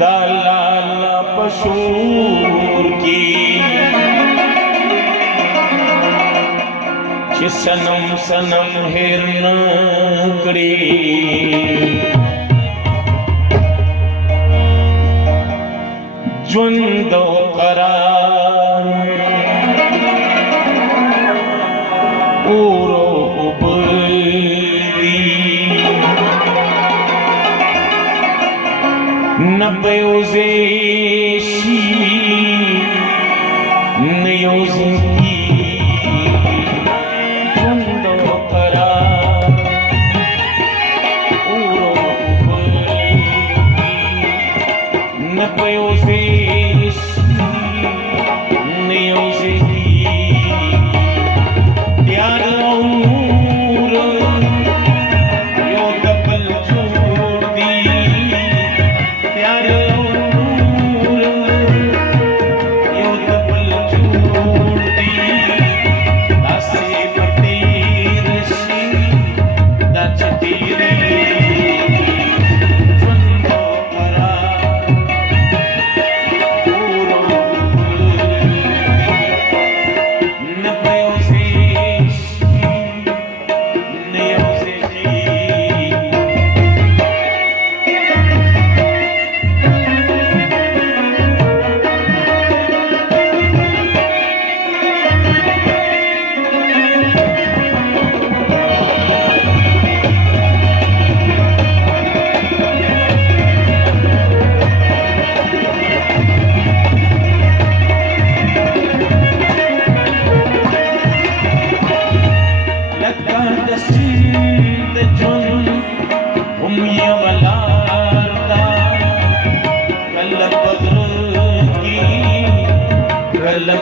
दलाल पशूर की कि सनम सनम हिरनकड़ी ज्वंदो करार पूरो उपदी नबयोजेशी नयोजकी ज्वंदो करार पूरो उपदी नबयोजेशी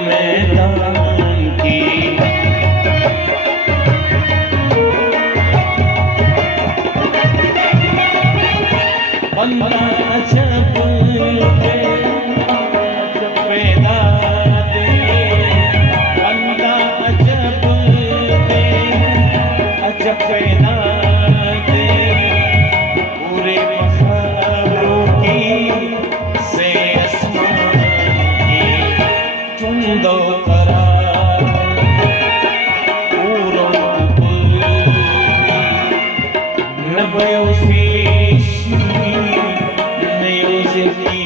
मैदान की बंदा जब पैदा दे बंदा जब दे अजब पैदा दे पूरे बहारों की से आसमान की चुंदो करार पूरो नबयोजेशी नयोजकी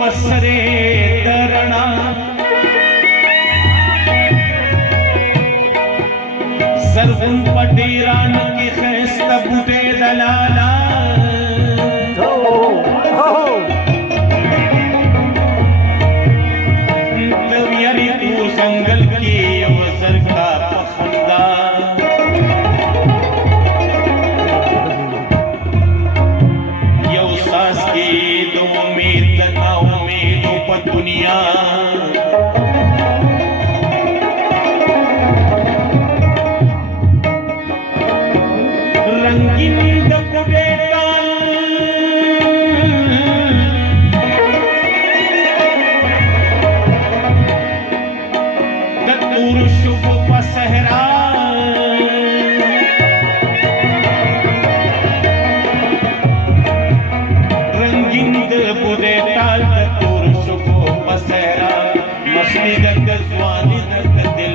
बसरे दरणा सरगुन पटीरान की खैस्ता बूटे दलाला तवियरी तू जंगल की अवसर का पखंदा यौसास की दुनिया रंगीन दपुरेटा दतूर शुभ पसहरा रंगीन दपुरेटा दतूर शुभ पसहरा मस्ती दक स्वानी दक दिल